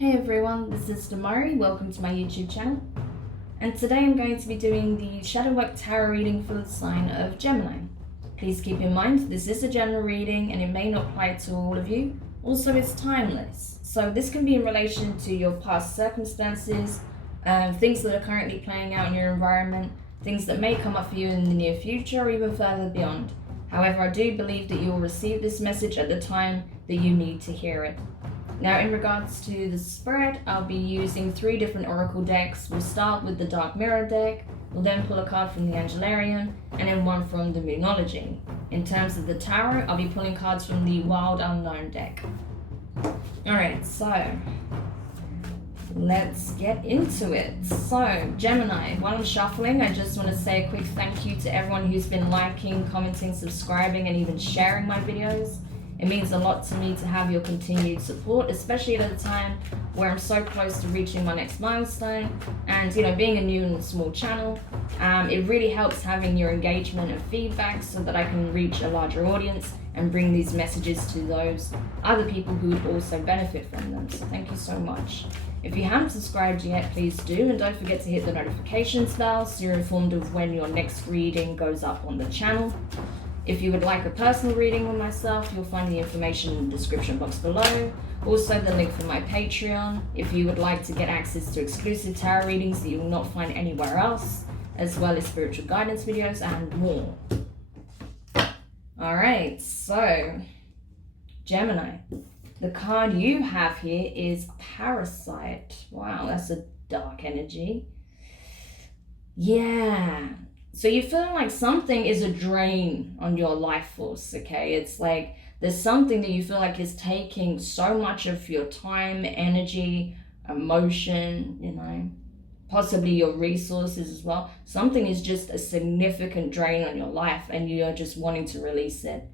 Hey everyone, this is Demari. Welcome to my YouTube channel. And today I'm going to be doing the Shadow Work Tarot reading for the sign of Gemini. Please keep in mind this is a general reading and it may not apply to all of you. Also, it's timeless. So this can be in relation to your past circumstances, things that are currently playing out in your environment, things that may come up for you in the near future or even further beyond. However, I do believe that you will receive this message at the time that you need to hear it. Now, in regards to the spread, I'll be using 3 different oracle decks. We'll start with the Dark Mirror deck, we'll then pull a card from the Angelarium, and then one from the Moonology. In terms of the tarot, I'll be pulling cards from the Wild Unknown deck. Alright, so let's get into it. So, Gemini, while I'm shuffling, I just want to say a quick thank you to everyone who's been liking, commenting, subscribing, and even sharing my videos. It means a lot to me to have your continued support, especially at a time where I'm so close to reaching my next milestone. And, being a new and small channel, it really helps having your engagement and feedback so that I can reach a larger audience and bring these messages to those other people who would also benefit from them. So thank you so much. If you haven't subscribed yet, please do. And don't forget to hit the notifications bell so you're informed of when your next reading goes up on the channel. If you would like a personal reading with myself, you'll find the information in the description box below. Also the link for my Patreon, if you would like to get access to exclusive tarot readings that you will not find anywhere else, as well as spiritual guidance videos and more. Alright, so Gemini, the card you have here is Parasite. Wow, that's a dark energy. Yeah. So you feel like something is a drain on your life force, okay? It's like there's something that you feel like is taking so much of your time, energy, emotion, possibly your resources as well. Something is just a significant drain on your life and you're just wanting to release it.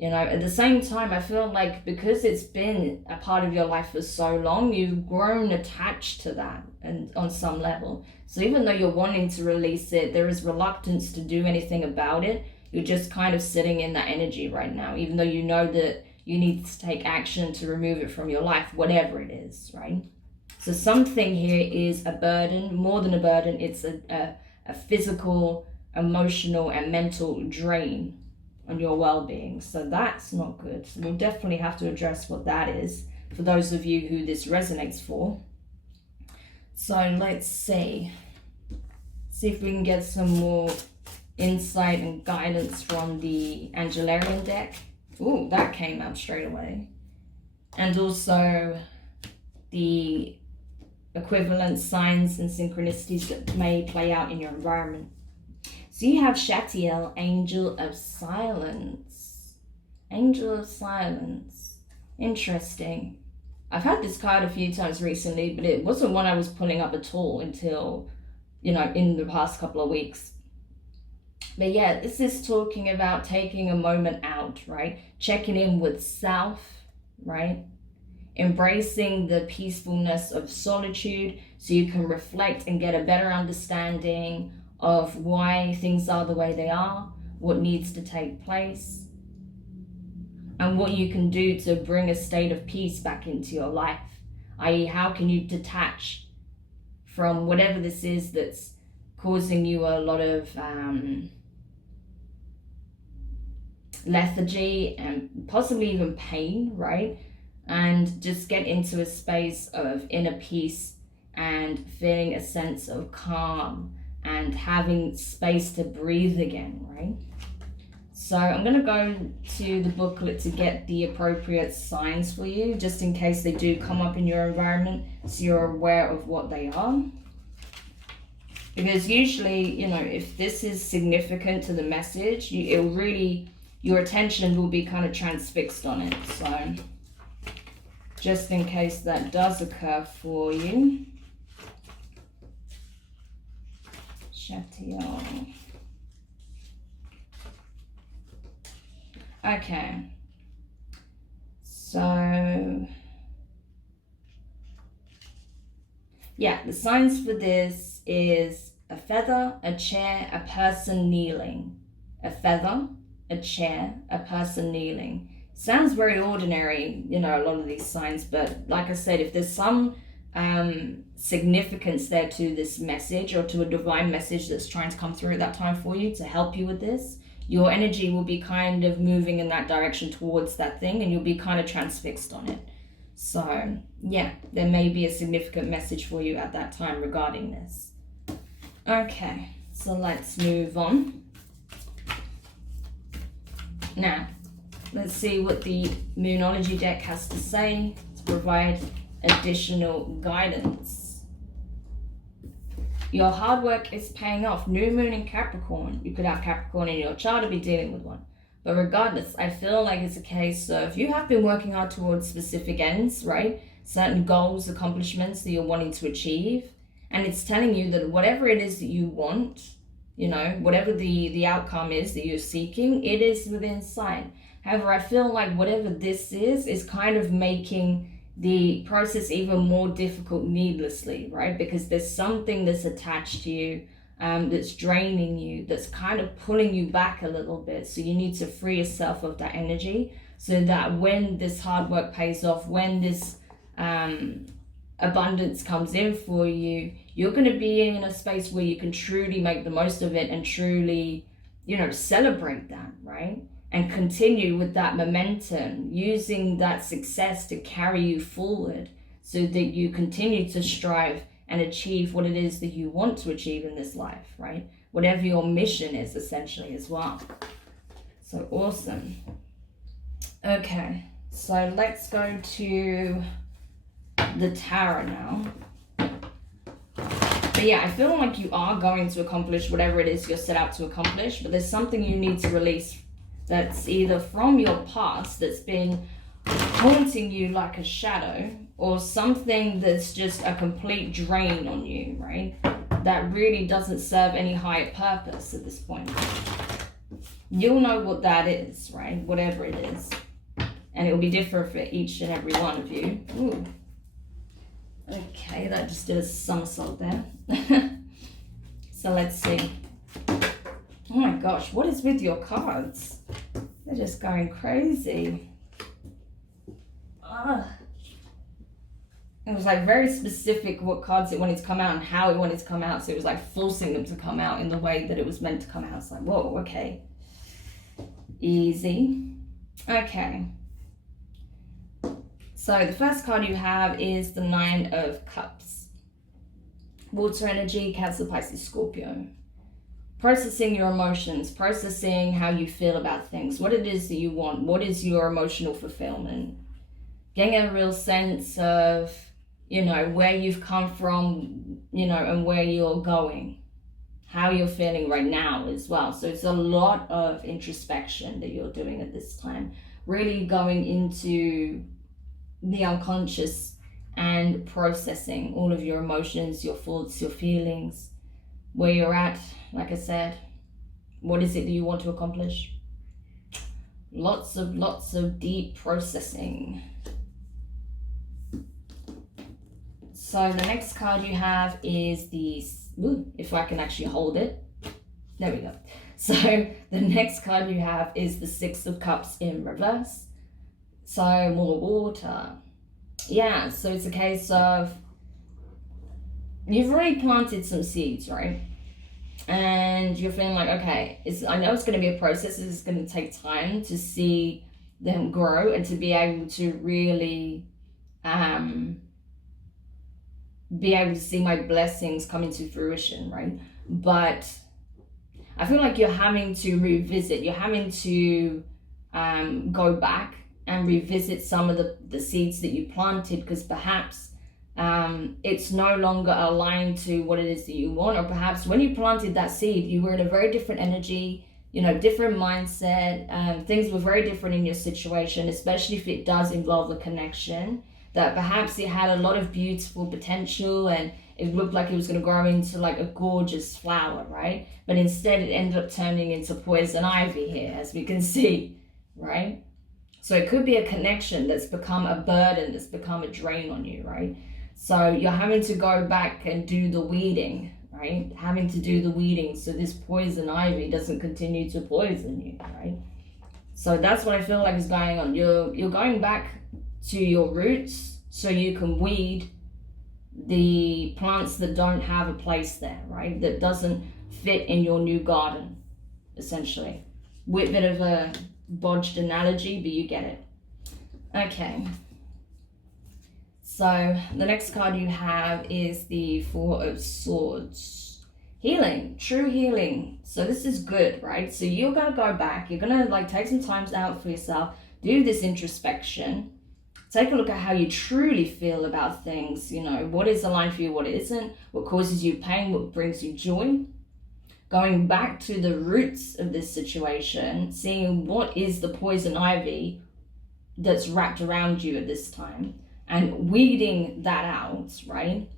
At the same time, I feel like because it's been a part of your life for so long, you've grown attached to that and on some level. So even though you're wanting to release it, there is reluctance to do anything about it. You're just kind of sitting in that energy right now, even though you know that you need to take action to remove it from your life, whatever it is, right? So something here is a burden, more than a burden. It's a physical, emotional, and mental drain on your well-being. So that's not good. So we'll definitely have to address what that is for those of you who this resonates for. So let's see if we can get some more insight and guidance from the Angelarium deck. Ooh, that came out straight away. And also the equivalent signs and synchronicities that may play out in your environment. So you have Shatiel, Angel of Silence. Angel of Silence. Interesting. I've had this card a few times recently, but it wasn't one I was pulling up at all until, in the past couple of weeks. But yeah, this is talking about taking a moment out, right? Checking in with self, right? Embracing the peacefulness of solitude so you can reflect and get a better understanding of why things are the way they are, what needs to take place, and what you can do to bring a state of peace back into your life. I.e., how can you detach from whatever this is that's causing you a lot of lethargy and possibly even pain, right? And just get into a space of inner peace and feeling a sense of calm and having space to breathe again, right? So I'm going to go to the booklet to get the appropriate signs for you, just in case they do come up in your environment, so you're aware of what they are. Because usually, if this is significant to the message, your attention will be kind of transfixed on it. So just in case that does occur for you. Shatiel. Okay. So, yeah, the signs for this is a feather, a chair, a person kneeling. A feather, a chair, a person kneeling. Sounds very ordinary, you know, a lot of these signs, but like I said, if there's some significance there to this message, or to a divine message that's trying to come through at that time for you to help you with this, your energy will be kind of moving in that direction towards that thing, and you'll be kind of transfixed on it. So yeah, there may be a significant message for you at that time regarding this. Okay, so let's move on. Now, let's see what the Moonology deck has to say to provide additional guidance. Your hard work is paying off. New moon in Capricorn. You could have Capricorn in your chart or be dealing with one. But regardless, I feel like it's a case of you have been working hard towards specific ends, right? Certain goals, accomplishments that you're wanting to achieve. And it's telling you that whatever it is that you want, you know, whatever the outcome is that you're seeking, it is within sight. However, I feel like whatever this is kind of making the process even more difficult needlessly, right? Because there's something that's attached to you, that's draining you, that's kind of pulling you back a little bit. So you need to free yourself of that energy so that when this hard work pays off, when this abundance comes in for you, you're going to be in a space where you can truly make the most of it and truly, you know, celebrate that, right? And continue with that momentum, using that success to carry you forward so that you continue to strive and achieve what it is that you want to achieve in this life, right? Whatever your mission is, essentially, as well. So awesome. Okay, so let's go to the Tarot now. But yeah, I feel like you are going to accomplish whatever it is you're set out to accomplish, but there's something you need to release that's either from your past that's been haunting you like a shadow, or something that's just a complete drain on you, right? That really doesn't serve any higher purpose at this point. You'll know what that is, right? Whatever it is. And it'll be different for each and every one of you. Ooh. Okay, that just did a somersault there. So let's see. Oh my gosh, what is with your cards? They're just going crazy. It was like very specific what cards it wanted to come out and how it wanted to come out. So it was like forcing them to come out in the way that it was meant to come out. It's like, whoa, okay. Easy. Okay. So the first card you have is the Nine of Cups. Water energy, Cancer, Pisces, Scorpio. Processing your emotions, processing how you feel about things, what it is that you want, what is your emotional fulfillment. Getting a real sense of, you know, where you've come from, you know, and where you're going, how you're feeling right now as well. So it's a lot of introspection that you're doing at this time, really going into the unconscious and processing all of your emotions, your thoughts, your feelings, where you're at. Like I said, what is it that you want to accomplish? Lots of deep processing. So the next card you have is the, if I can actually hold it. There we go. So the next card you have is the Six of Cups in reverse. So more water. Yeah, so it's a case of you've already planted some seeds, right? And you're feeling like, okay, I know it's going to be a process. It's going to take time to see them grow and to be able to really be able to see my blessings come into fruition, right? But I feel like you're having to revisit, you're having to go back and revisit some of the seeds that you planted, because perhaps it's no longer aligned to what it is that you want, or perhaps when you planted that seed, you were in a very different energy, you know, different mindset, things were very different in your situation, especially if it does involve a connection, that perhaps it had a lot of beautiful potential and it looked like it was going to grow into like a gorgeous flower, right? But instead it ended up turning into poison ivy here, as we can see, right? So it could be a connection that's become a burden, that's become a drain on you, right? So you're having to go back and do the weeding, right? Having to do the weeding so this poison ivy doesn't continue to poison you, right? So that's what I feel like is going on. You're going back to your roots so you can weed the plants that don't have a place there, right? That doesn't fit in your new garden, essentially. With a bit of a bodged analogy, but you get it. Okay. So the next card you have is the Four of Swords. Healing, true healing. So this is good, right? So you're going to go back. You're going to like take some time out for yourself. Do this introspection. Take a look at how you truly feel about things. You know, what is aligned for you, what isn't, what causes you pain, what brings you joy. Going back to the roots of this situation, seeing what is the poison ivy that's wrapped around you at this time, and weeding that out, right?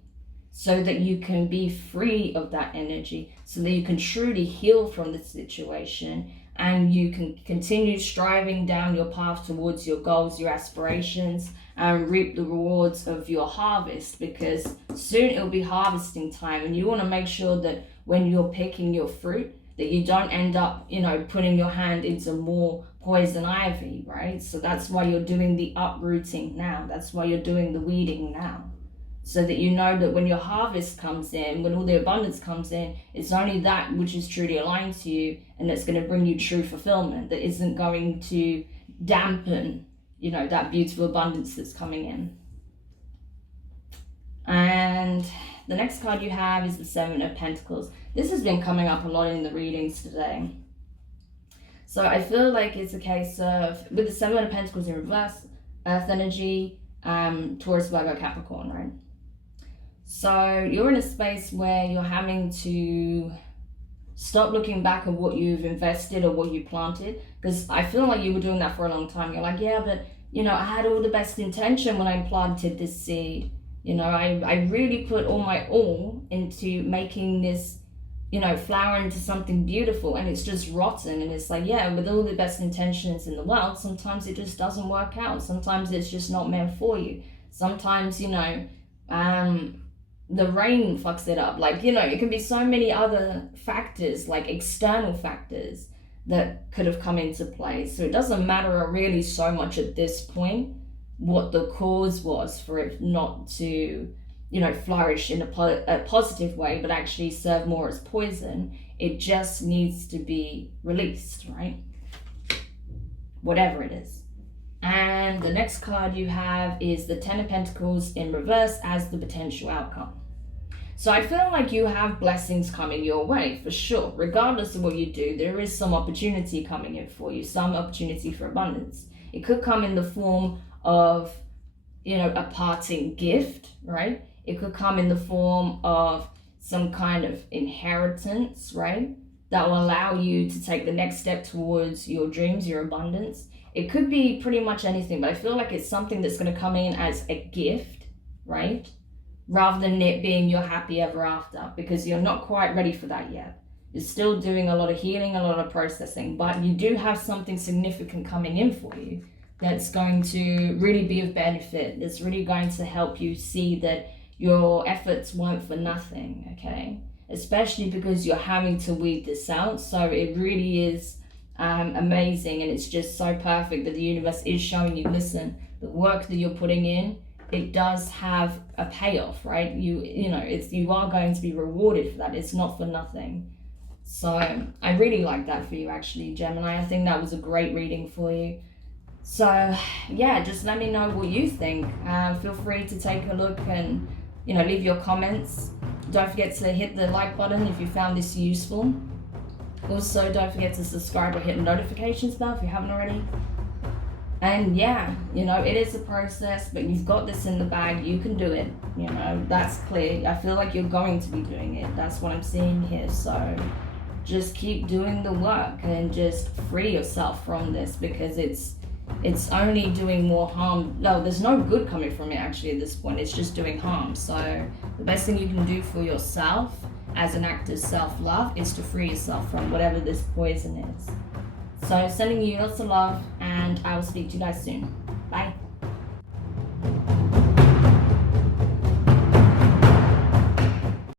So that you can be free of that energy, so that you can truly heal from the situation, and you can continue striving down your path towards your goals, your aspirations, and reap the rewards of your harvest, because soon it'll be harvesting time, and you want to make sure that when you're picking your fruit, that you don't end up, you know, putting your hand into more poison ivy, right? So that's why you're doing the uprooting now. That's why you're doing the weeding now. So that you know that when your harvest comes in, when all the abundance comes in, it's only that which is truly aligned to you, and that's going to bring you true fulfillment, that isn't going to dampen, you know, that beautiful abundance that's coming in. And the next card you have is the Seven of Pentacles. This has been coming up a lot in the readings today. So I feel like it's a case of, with the Seven of Pentacles in reverse, Earth energy, Taurus, Virgo, Capricorn, right? So you're in a space where you're having to stop looking back at what you've invested or what you planted, because I feel like you were doing that for a long time. You're like, yeah, but you know, I had all the best intention when I planted this seed. You know, I really put all my all into making this, you know, flower into something beautiful, and it's just rotten. And it's like, yeah, with all the best intentions in the world, sometimes it just doesn't work out. Sometimes it's just not meant for you. Sometimes, you know, the rain fucks it up. Like, you know, it can be so many other factors, like external factors that could have come into play. So it doesn't matter really so much at this point what the cause was for it not to, you know, flourish in a positive way, but actually serve more as poison. It just needs to be released, right? Whatever it is. And the next card you have is the Ten of Pentacles in reverse as the potential outcome. So I feel like you have blessings coming your way, for sure. Regardless of what you do, there is some opportunity coming in for you, some opportunity for abundance. It could come in the form of, you know, a parting gift, right? It could come in the form of some kind of inheritance, right? That will allow you to take the next step towards your dreams, your abundance. It could be pretty much anything, but I feel like it's something that's going to come in as a gift, right? Rather than it being your happy ever after, because you're not quite ready for that yet. You're still doing a lot of healing, a lot of processing, but you do have something significant coming in for you that's going to really be of benefit. That's really going to help you see that your efforts weren't for nothing, okay? Especially because you're having to weed this out. So it really is amazing, and it's just so perfect that the universe is showing you, listen, the work that you're putting in, it does have a payoff, right? You know, you are going to be rewarded for that. It's not for nothing. So I really like that for you, actually, Gemini. I think that was a great reading for you. So yeah, just let me know what you think. Feel free to take a look and, you know, leave your comments. Don't forget to hit the like button if you found this useful. Also, don't forget to subscribe or hit the notifications bell if you haven't already. And yeah, you know, it is a process, but you've got this in the bag. You can do it. You know, that's clear. I feel like you're going to be doing it. That's what I'm seeing here. So just keep doing the work and just free yourself from this, because it's only doing more harm. No, there's no good coming from it actually at this point. It's just doing harm. So the best thing you can do for yourself as an act of self-love is to free yourself from whatever this poison is. So sending you lots of love, and I will speak to you guys soon. Bye.